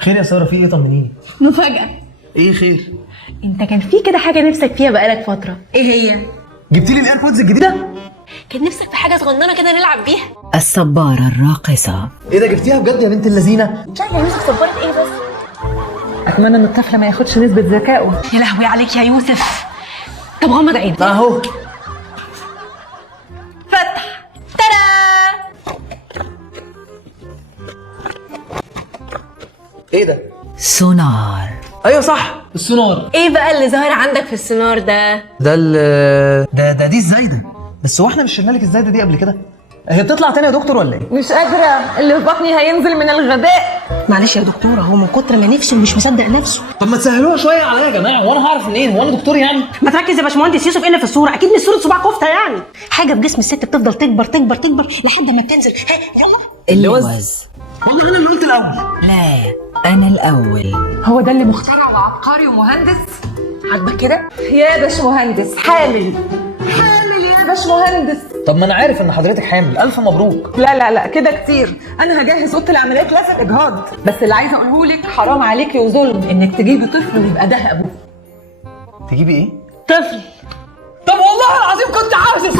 خير يا ساره، في ايه؟ طمنيني. مفاجأة. ايه خير؟ انت كان في كده حاجة نفسك فيها بقالك فترة، ايه هي؟ جبتي لي الايربودز الجديده؟ كان نفسك في حاجة صغننة كده نلعب بيها. الصبارة الراقصة. ايه ده، جبتيها بجد يا بنت اللذينه؟ مش عارفة نفسك صبرت ايه بس. اتمنى ان الطفل ما ياخدش نسبة ذكائه. يا لهوي عليك يا يوسف. طب غمض عينك. اهو. فتح. ترى. ايه ده؟ سونار. ايوه صح، السونار. ايه بقى اللي ظاهر عندك في السونار ده؟ دي الزايده. بس هو احنا مش شلنا لك الزايده دي قبل كده؟ هي بتطلع تاني يا دكتور ولا ايه؟ مش قادرة، اللي في بطني هينزل من الغداء. معلش يا دكتورة، هو من كتر ما نفسه مش مصدق نفسه. طب ما تسهلوها شويه عليا يا جماعه، وانا هعرف منين؟ هو انا دكتور يعني؟ ما تركز يا باشمهندس يوسف، ايه اللي في الصوره؟ اكيد مش صوره صباع كفته يعني. حاجة في جسم الست بتفضل تكبر تكبر تكبر لحد ما بتنزل. ها يلا. اللوز. والله انا اللي قلت الاول. لا، أنا الأول. هو ده اللي مخترع وعبقري ومهندس؟ عاجبك كده؟ يا باشمهندس حامل حامل يا باشمهندس. طب ما انا عارف ان حضرتك حامل، الف مبروك. لا لا لا كده كتير، انا هجهز اوضه العمليات لازم اجهاض. بس اللي عايزه اقوله لك، حرام عليكي وظلم انك تجيبي طفل ويبقى ده ابوه. تجيبي ايه؟ طفل. طب والله العظيم كنت عاوز